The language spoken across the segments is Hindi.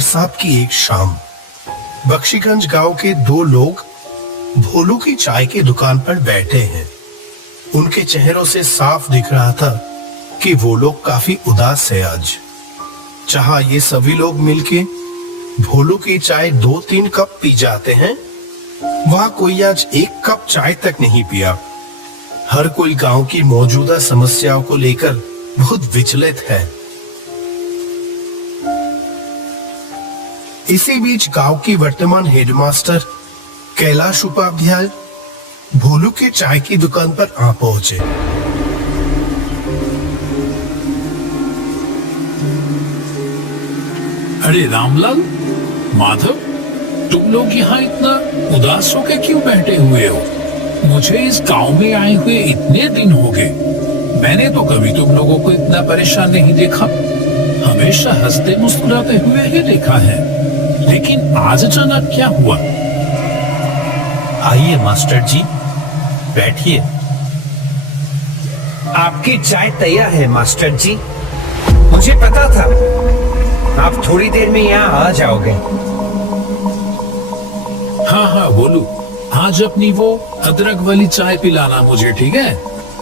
बरसात की एक शाम बख्शीगंज गांव के दो लोग भोलू की चाय की दुकान पर बैठे हैं। उनके चेहरों से साफ दिख रहा था कि वो लोग काफी उदास है आज। जहां ये सभी लोग मिलके भोलू की चाय 2-3 कप पी जाते हैं, वहां कोई आज 1 कप चाय तक नहीं पिया। हर कोई गांव की मौजूदा समस्याओं को लेकर बहुत विचलित है। इसी बीच गांव की वर्तमान हेडमास्टर कैलाश उपाध्याय भोलू के चाय की दुकान पर आ पहुंचे। अरे रामलाल, माधव, तुम लोग यहाँ इतना उदास होकर क्यों बैठे हुए हो? मुझे इस गांव में आए हुए इतने दिन हो गए, मैंने तो कभी तुम लोगों को इतना परेशान नहीं देखा। हमेशा हंसते मुस्कुराते हुए ही देखा है, लेकिन आज अचानक क्या हुआ? आइए मास्टर जी, बैठिए। आपकी चाय तैयार है मास्टर जी। मुझे पता था आप थोड़ी देर में यहाँ आ जाओगे। हाँ बोलू, आज अपनी वो अदरक वाली चाय पिलाना मुझे, ठीक है?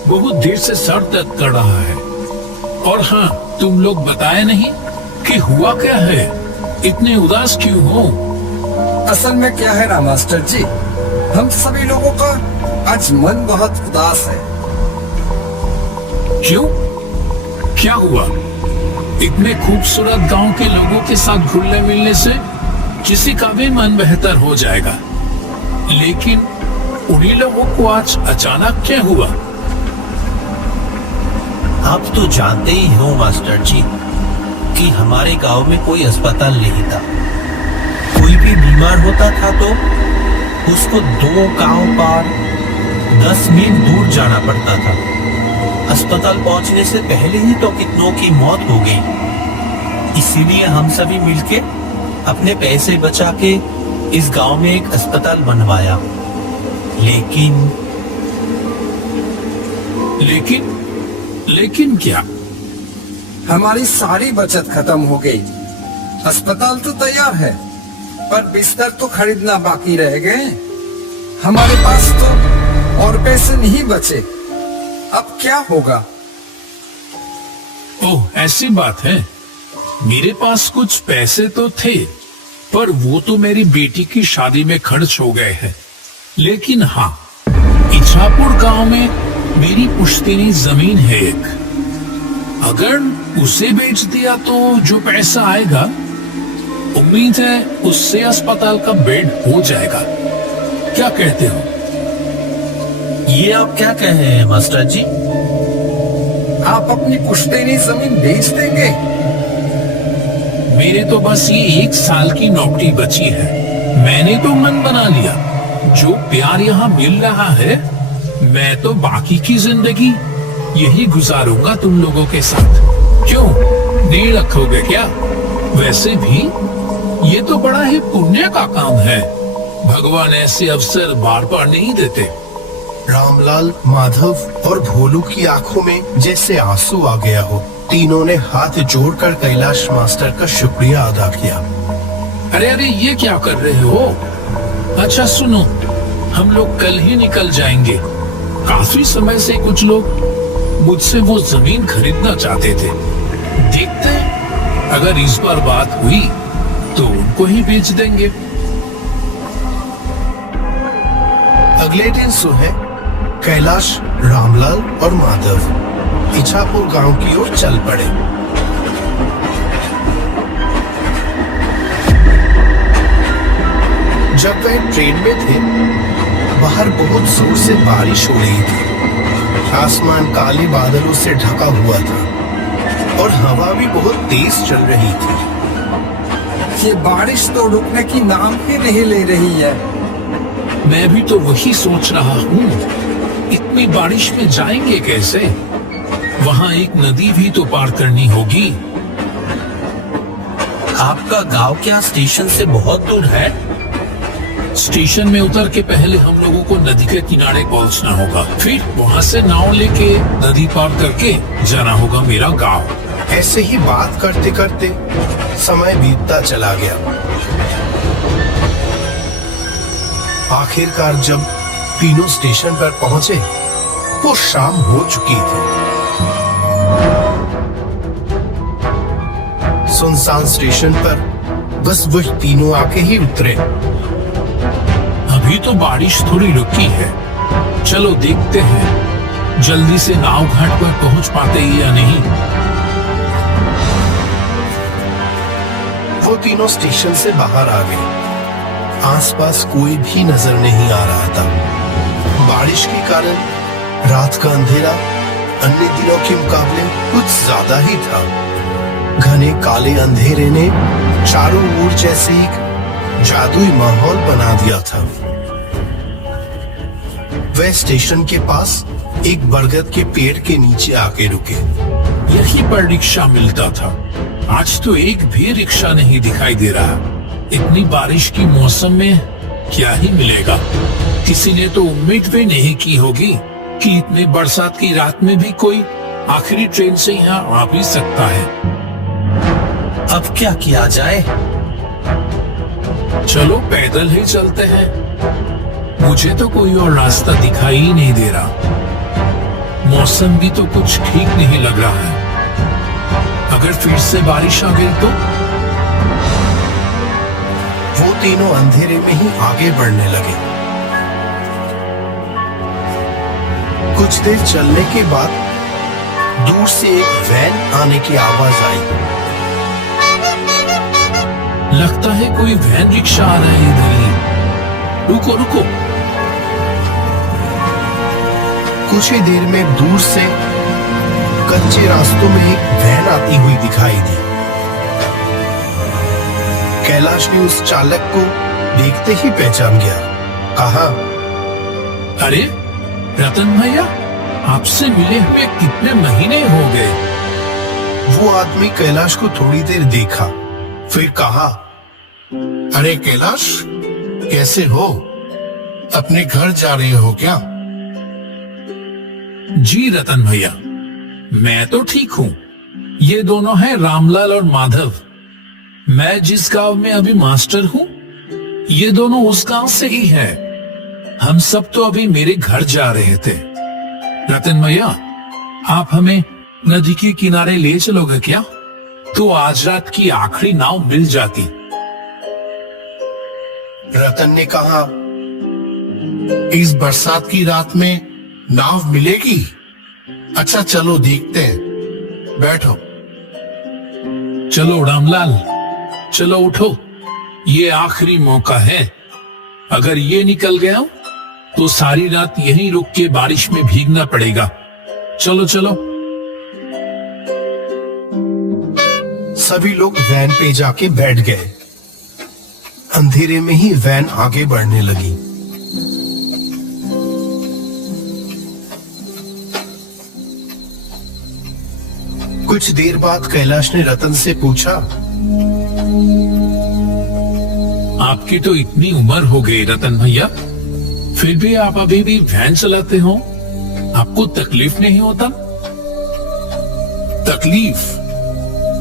बहुत देर से सर दर्द कर रहा है। और हाँ, तुम लोग बताए नहीं कि हुआ क्या है, इतने उदास क्यों हो? असल में क्या है ना मास्टर जी, हम सभी लोगों का आज मन बहुत उदास है। क्यों? क्या हुआ? इतने खूबसूरत गांव के लोगों के साथ घुलने मिलने से किसी का भी मन बेहतर हो जाएगा, लेकिन उन्हीं लोगों को आज अचानक क्या हुआ? आप तो जानते ही हो मास्टर जी कि हमारे गांव में कोई अस्पताल नहीं था। कोई भी बीमार होता था तो उसको 2 गांव पार 10 मील दूर जाना पड़ता था। अस्पताल पहुंचने से पहले ही तो कितनों की मौत हो गई। इसीलिए हम सभी मिलके अपने पैसे बचा के इस गांव में एक अस्पताल बनवाया। लेकिन क्या? हमारी सारी बचत खत्म हो गई। अस्पताल तो तैयार है, पर बिस्तर तो खरीदना बाकी रह गए। हमारे पास तो और पैसे नहीं बचे। अब क्या होगा? ओह, ऐसी बात है। मेरे पास कुछ पैसे तो थे, पर वो तो मेरी बेटी की शादी में खर्च हो गए हैं। लेकिन हाँ, इछापुर गांव में मेरी पुश्तैनी जमीन है एक। अगर उसे बेच दिया तो जो पैसा आएगा, उम्मीद है उससे अस्पताल का बेड हो जाएगा। क्या कहते हो? ये आप क्या कह रहे हैं मास्टर जी? आप अपनी पुश्तैनी जमीन बेच देंगे? मेरे तो बस ये 1 साल की नौकरी बची है। मैंने तो मन बना लिया, जो प्यार यहाँ मिल रहा है, मैं तो बाकी की जिंदगी यही गुजारूंगा तुम लोगों के साथ। क्यों, नहीं रखोगे क्या? वैसे भी ये तो बड़ा ही पुण्य का काम है। भगवान ऐसे अवसर बार बार नहीं देते। रामलाल, माधव और भोलू की आंखों में जैसे आंसू आ गया हो। तीनों ने हाथ जोड़कर कैलाश मास्टर का शुक्रिया अदा किया। अरे ये क्या कर रहे हो? अच्छा सुनो, हम लोग कल ही निकल जाएंगे। काफी समय से कुछ लोग मुझसे वो जमीन खरीदना चाहते थे। देखते हैं, अगर इस बार बात हुई तो उनको ही बेच देंगे। अगले दिन सुबह कैलाश, रामलाल और माधव इछापुर गांव की ओर चल पड़े। जब वह ट्रेन में थे, बाहर बहुत जोर से बारिश हो रही थी। आसमान काले बादलों से ढका हुआ था और हवा भी बहुत तेज चल रही थी। ये बारिश तो रुकने की नाम ही नहीं ले रही है। मैं भी तो वही सोच रहा हूँ, इतनी बारिश में जाएंगे कैसे? वहाँ एक नदी भी तो पार करनी होगी। आपका गांव क्या स्टेशन से बहुत दूर है? स्टेशन में उतर के पहले हम लोगों को नदी के किनारे पहुँचना होगा, फिर वहाँ से नाव लेके नदी पार करके जाना होगा मेरा गांव। ऐसे ही बात करते करते समय बीतता चला गया। आखिरकार जब तीनों स्टेशन पर पहुंचे वो शाम हो चुकी थी। सुनसान स्टेशन पर बस वही तीनों आके ही उतरे। अभी तो बारिश थोड़ी रुकी है, चलो देखते हैं जल्दी से नाव घाट पर पहुंच पाते हैं या नहीं। वो तीनों स्टेशन से बाहर आ गए। आसपास कोई भी नजर नहीं आ रहा था। बारिश के कारण रात का अंधेरा अन्य दिनों के मुकाबले कुछ ज्यादा ही था। घने काले अंधेरे ने चारों ओर जैसे एक जादुई माहौल बना दिया था। वह स्टेशन के पास एक बरगद के पेड़ के नीचे आके रुके। यहीं पर रिक्शा मिलता था। आज तो एक भी रिक्शा नहीं दिखाई दे रहा। इतनी बारिश की मौसम में क्या ही मिलेगा। किसी ने तो उम्मीद भी नहीं की होगी कि इतने बरसात की रात में भी कोई आखिरी ट्रेन से यहाँ आ भी सकता है। अब क्या किया जाए? चलो पैदल ही चलते हैं। मुझे तो कोई और रास्ता दिखाई ही नहीं दे रहा। मौसम भी तो कुछ ठीक नहीं लग रहा है। अगर फिर से बारिश आ गई तो? वो तीनों अंधेरे में ही आगे बढ़ने लगे। कुछ देर चलने के बाद दूर से एक वैन आने की आवाज आई। लगता है कोई वैन रिक्शा आ रहा है इधर ही। रुको रुको। कुछ ही देर में दूर से कच्चे रास्तों में एक वैन आती हुई दिखाई दी। कैलाश ने उस चालक को देखते ही पहचान गया। कहा, अरे रतन भैया, आपसे मिले हुए कितने महीने हो गए। वो आदमी कैलाश को थोड़ी देर देखा, फिर कहा, अरे कैलाश, कैसे हो? अपने घर जा रहे हो क्या? जी रतन भैया, मैं तो ठीक हूँ। ये दोनों हैं रामलाल और माधव। मैं जिस गांव में अभी मास्टर हूँ, ये दोनों उस गांव से ही हैं। हम सब तो अभी मेरे घर जा रहे थे। रतन भैया, आप हमें नदी के किनारे ले चलोगे क्या? तो आज रात की आखिरी नाव मिल जाती। रतन ने कहा, इस बरसात की रात में नाव मिलेगी? अच्छा चलो देखते हैं, बैठो। चलो रामलाल, चलो उठो। ये आखिरी मौका है। अगर ये निकल गया तो सारी रात यहीं रुक के बारिश में भीगना पड़ेगा। चलो चलो। सभी लोग वैन पे जाके बैठ गए। अंधेरे में ही वैन आगे बढ़ने लगी। कुछ देर बाद कैलाश ने रतन से पूछा, आपकी तो इतनी उम्र हो गई रतन भैया, फिर भी आप अभी भी वैन चलाते हो। आपको तकलीफ नहीं होता? तकलीफ?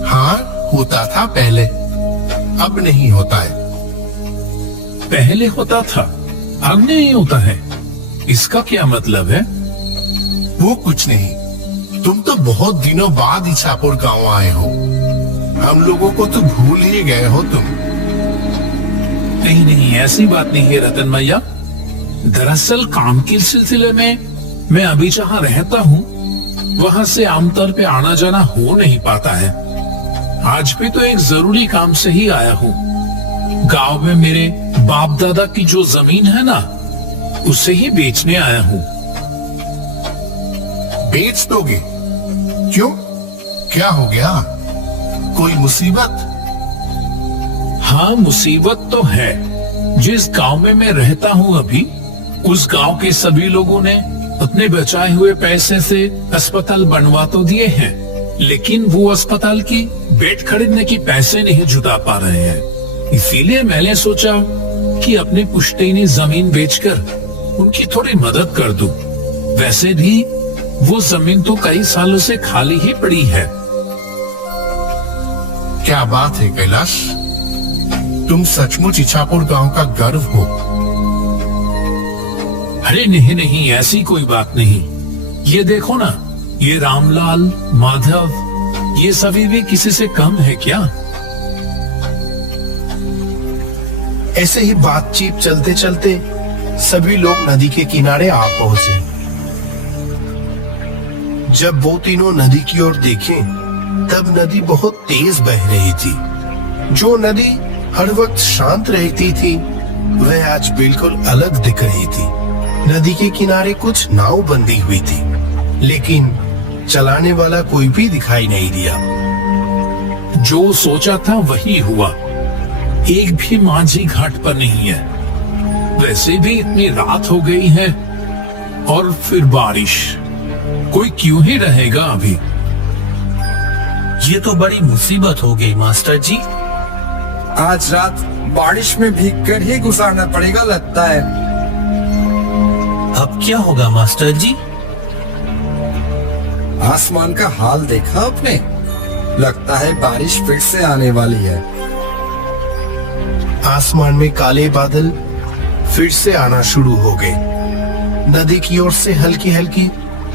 हाँ, होता था पहले, अब नहीं होता है। पहले होता था, अब नहीं होता है। इसका क्या मतलब है? वो कुछ नहीं। तुम तो बहुत दिनों बाद इछापुर गांव आए हो। हम लोगों को तो भूल ही गए हो तुम। नहीं नहीं, ऐसी बात नहीं है रतन भैया। दरअसल काम के सिलसिले में मैं अभी जहाँ रहता हूँ वहाँ से आमतौर पे आना जाना हो नहीं पाता है। आज भी तो एक जरूरी काम से ही आया हूँ। गांव में मेरे बाप दादा की जो जमीन है ना, उसे ही बेचने आया हूँ। बेच दोगे? क्यों, क्या हो गया? कोई मुसीबत? हाँ, मुसीबत तो है। जिस गांव में मैं रहता हूँ अभी, उस गांव के सभी लोगों ने अपने बचाए हुए पैसे से अस्पताल बनवा तो दिए हैं, लेकिन वो अस्पताल की बेड खरीदने की पैसे नहीं जुटा पा रहे हैं। इसीलिए मैंने सोचा कि अपने पुश्तैनी जमीन बेचकर उनकी थोड़ी मदद कर दूं। वैसे भी वो जमीन तो कई सालों से खाली ही पड़ी है। क्या बात है कैलाश, तुम सचमुच इछापुर गांव का गर्व हो। अरे नहीं नहीं, ऐसी कोई बात नहीं। ये देखो ना, ये रामलाल, माधव, ये सभी भी किसी से कम है क्या? ऐसे ही बातचीत चलते चलते सभी लोग नदी के किनारे आ पहुंचे। जब वो तीनों नदी की ओर देखें, तब नदी बहुत तेज बह रही थी। जो नदी हर वक्त शांत रहती थी, वह आज बिल्कुल अलग दिख रही थी। नदी के किनारे कुछ नाव बंधी हुई थी, लेकिन चलाने वाला कोई भी दिखाई नहीं दिया। जो सोचा था वही हुआ। एक भी माझी घाट पर नहीं है। वैसे भी इतनी रात हो गई है, और फिर बारिश। कोई क्यों ही रहेगा अभी? ये तो बड़ी मुसीबत हो गई मास्टर जी। आज रात बारिश में भीगकर ही गुजारना पड़ेगा लगता है। अब क्या होगा मास्टर जी? आसमान का हाल देखा आपने? लगता है बारिश फिर से आने वाली है। आसमान में काले बादल फिर से आना शुरू हो गए। नदी की ओर से हल्की हल्की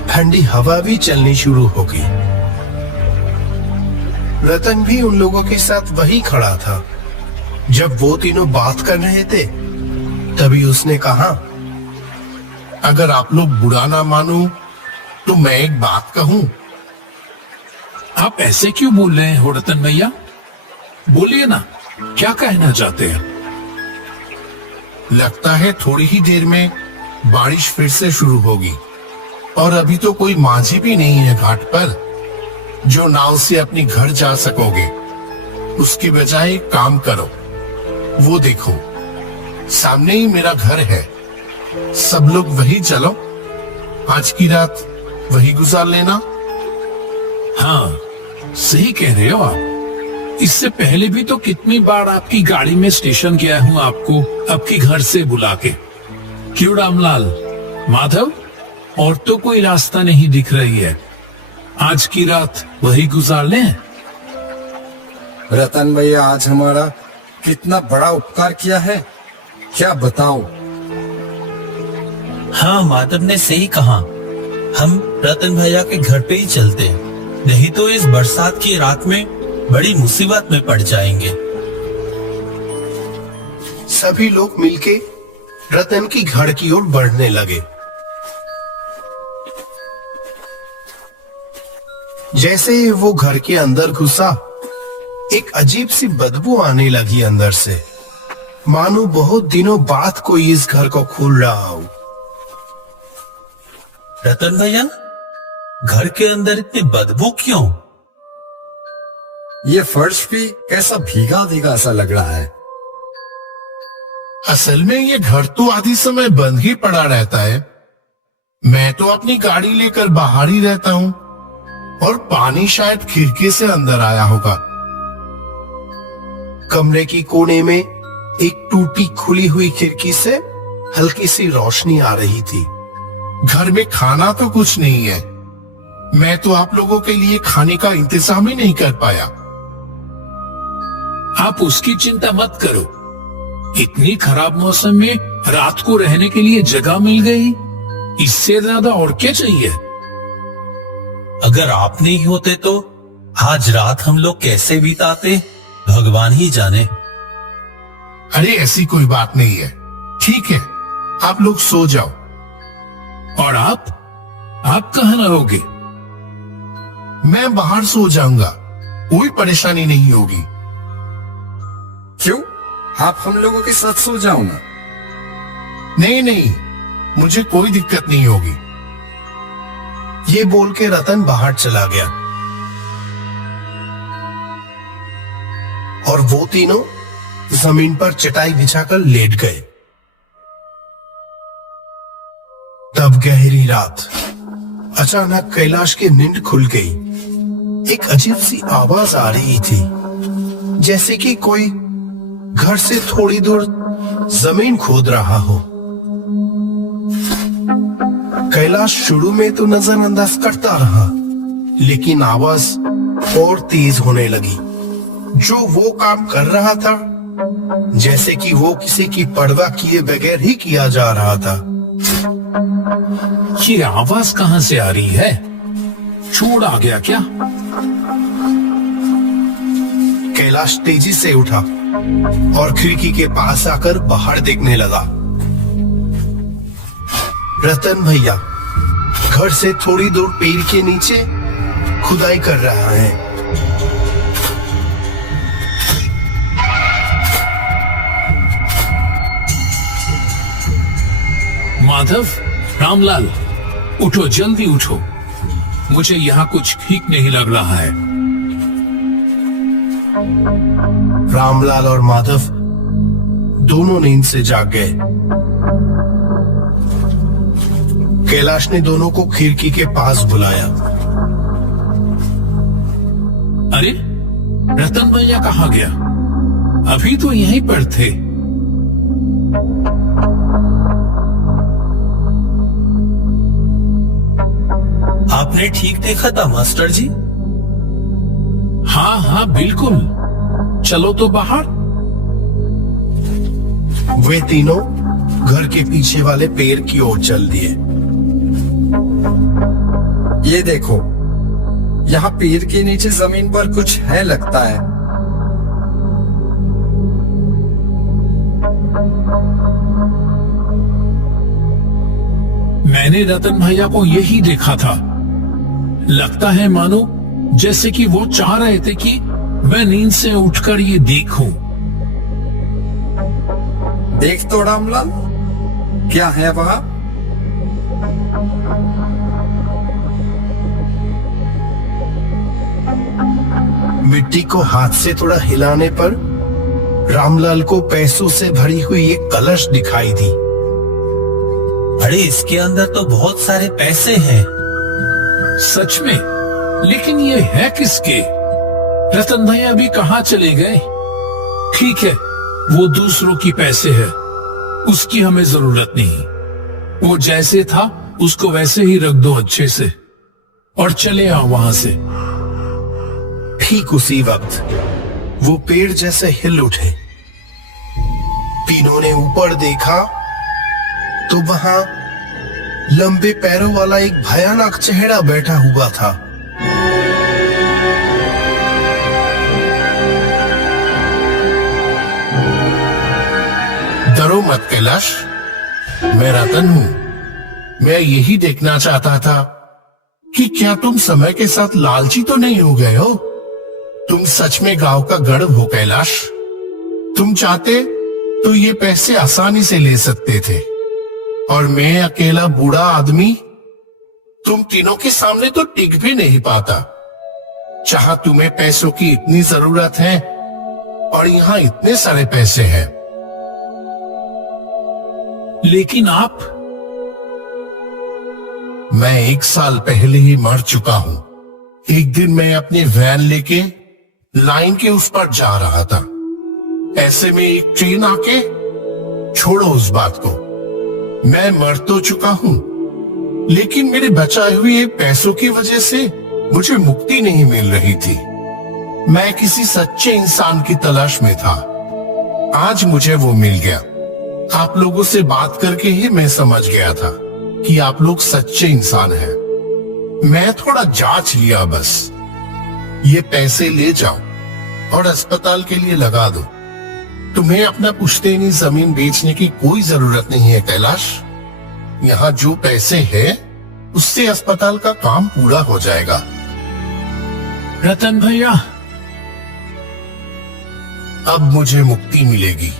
ठंडी हवा भी चलनी शुरू हो गई। रतन भी उन लोगों के साथ वही खड़ा था। जब वो तीनों बात कर रहे थे, तभी उसने कहा, अगर आप लोग बुरा ना मानो तो मैं एक बात कहूं। आप ऐसे क्यों बोल रहे हैं हो रतन भैया? बोलिए ना, क्या कहना चाहते हैं? लगता है थोड़ी ही देर में बारिश फिर से शुरू होगी, और अभी तो कोई माझी भी नहीं है घाट पर जो नाव से अपनी घर जा सकोगे। उसकी बजाय एक काम करो, वो देखो सामने ही मेरा घर है। सब लोग वही चलो, आज की रात वही गुजार लेना। हाँ, सही कह रहे हो आप। इससे पहले भी तो कितनी बार आपकी गाड़ी में स्टेशन गया हूँ आपको आपके घर से बुला के। क्यों रामलाल, माधव, और तो कोई रास्ता नहीं दिख रही है। आज की रात वही गुजार लें। रतन भैया आज हमारा कितना बड़ा उपकार किया है, क्या बताऊं। हाँ, माधव ने सही कहा। हम रतन भैया के घर पे ही चलते, नहीं तो इस बरसात की रात में बड़ी मुसीबत में पड़ जाएंगे। सभी लोग मिलके रतन की घर की ओर बढ़ने लगे। जैसे ही वो घर के अंदर घुसा, एक अजीब सी बदबू आने लगी अंदर से, मानो बहुत दिनों बाद कोई इस घर को खोल रहा हो। रतन भैया, घर के अंदर इतनी बदबू क्यों? ये फर्श भी कैसा भीगा भीगा सा लग रहा है। असल में ये घर तो आधी समय बंद ही पड़ा रहता है। मैं तो अपनी गाड़ी लेकर बाहर ही रहता हूँ, और पानी शायद खिड़की से अंदर आया होगा। कमरे की कोने में एक टूटी खुली हुई खिड़की से हल्की सी रोशनी आ रही थी। घर में खाना तो कुछ नहीं है। मैं तो आप लोगों के लिए खाने का इंतजाम ही नहीं कर पाया। आप उसकी चिंता मत करो। इतनी खराब मौसम में रात को रहने के लिए जगह मिल गई, इससे ज्यादा और क्या चाहिए? अगर आप नहीं होते तो आज रात हम लोग कैसे बिताते, भगवान ही जाने। अरे ऐसी कोई बात नहीं है। ठीक है, आप लोग सो जाओ। और आप कहाँ रहोगे? मैं बाहर सो जाऊंगा, कोई परेशानी नहीं होगी। क्यों, आप हम लोगों के साथ सो जाओ ना। नहीं नहीं, मुझे कोई दिक्कत नहीं होगी। ये बोल के रतन बाहर चला गया, और वो तीनों जमीन पर चटाई बिछाकर लेट गए। तब गहरी रात, अचानक कैलाश की नींद खुल गई। एक अजीब सी आवाज आ रही थी, जैसे कि कोई घर से थोड़ी दूर जमीन खोद रहा हो। कैलाश शुरू में तो नजरअंदाज करता रहा, लेकिन आवाज और तेज होने लगी। जो वो काम कर रहा था जैसे कि वो किसी की परवाह किए बगैर ही किया जा रहा था। ये आवाज कहां से आ रही है? चोर आ गया क्या? कैलाश तेजी से उठा और खिड़की के पास आकर बाहर देखने लगा। रतन भैया घर से थोड़ी दूर पेड़ के नीचे खुदाई कर रहा है। माधव, रामलाल, उठो, जल्दी उठो। मुझे यहाँ कुछ ठीक नहीं लग रहा है। रामलाल और माधव दोनों नींद से जाग गए। कैलाश ने दोनों को खिड़की के पास बुलाया। अरे, रतन भैया कहाँ गया? अभी तो यहीं पर थे। आपने ठीक देखा था मास्टर जी? हाँ हाँ बिल्कुल। चलो तो बाहर। वे तीनों घर के पीछे वाले पेड़ की ओर चल दिए। ये देखो, यहाँ पेड़ के नीचे जमीन पर कुछ है लगता है। मैंने रतन भैया को यही देखा था। लगता है मानो जैसे कि वो चाह रहे थे कि मैं नींद से उठकर ये देखूं। देख तो रामलाल, क्या है वहां? मिट्टी को हाथ से थोड़ा हिलाने पर रामलाल को पैसों से भरी हुई एक कलश दिखाई दी। अरे, इसके अंदर तो बहुत सारे पैसे हैं। सच में? लेकिन ये है किसके? रतन भैया अभी कहाँ चले गए? ठीक है, वो दूसरों की पैसे है, उसकी हमें जरूरत नहीं। वो जैसे था उसको वैसे ही रख दो अच्छे से और चले आओ वहां से। ठीक उसी वक्त वो पेड़ जैसे हिल उठे। तीनों ने ऊपर देखा तो वहां लंबे पैरों वाला एक भयानक चेहरा बैठा हुआ था। डरो मत कैलाश, मैं रतन हूं। मैं यही देखना चाहता था कि क्या तुम समय के साथ लालची तो नहीं हो गए हो। तुम सच में गांव का गढ़ हो कैलाश। तुम चाहते तो ये पैसे आसानी से ले सकते थे, और मैं अकेला बूढ़ा आदमी तुम तीनों के सामने तो टिक भी नहीं पाता। चाह तुम्हें पैसों की इतनी जरूरत है और यहाँ इतने सारे पैसे हैं। लेकिन आप? मैं 1 साल पहले ही मर चुका हूं। एक दिन मैं अपनी वैन लेके लाइन के उस पर जा रहा था। ऐसे में एक ट्रेन आके, छोड़ो उस बात को, मैं मर तो चुका हूं, लेकिन मेरे बचाए हुए पैसों की वजह से मुझे मुक्ति नहीं मिल रही थी। मैं किसी सच्चे इंसान की तलाश में था। आज मुझे वो मिल गया। आप लोगों से बात करके ही मैं समझ गया था कि आप लोग सच्चे इंसान हैं। मैं थोड़ा जांच लिया बस। ये पैसे ले जाओ और अस्पताल के लिए लगा दो। तुम्हें अपना पुश्तैनी जमीन बेचने की कोई जरूरत नहीं है कैलाश। यहाँ जो पैसे हैं उससे अस्पताल का काम पूरा हो जाएगा। रतन भैया, अब मुझे मुक्ति मिलेगी।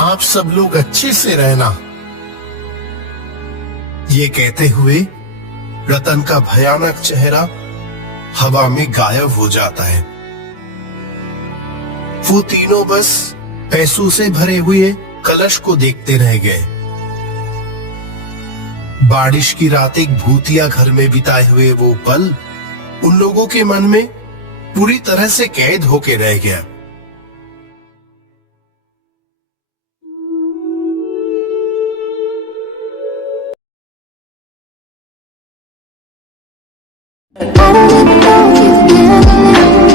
आप सब लोग अच्छे से रहना। ये कहते हुए रतन का भयानक चेहरा हवा में गायब हो जाता है। वो तीनों बस पैसों से भरे हुए कलश को देखते रह गए। बारिश की रात एक भूतिया घर में बिताए हुए वो पल उन लोगों के मन में पूरी तरह से कैद होके रह गया। I don't even know if you've been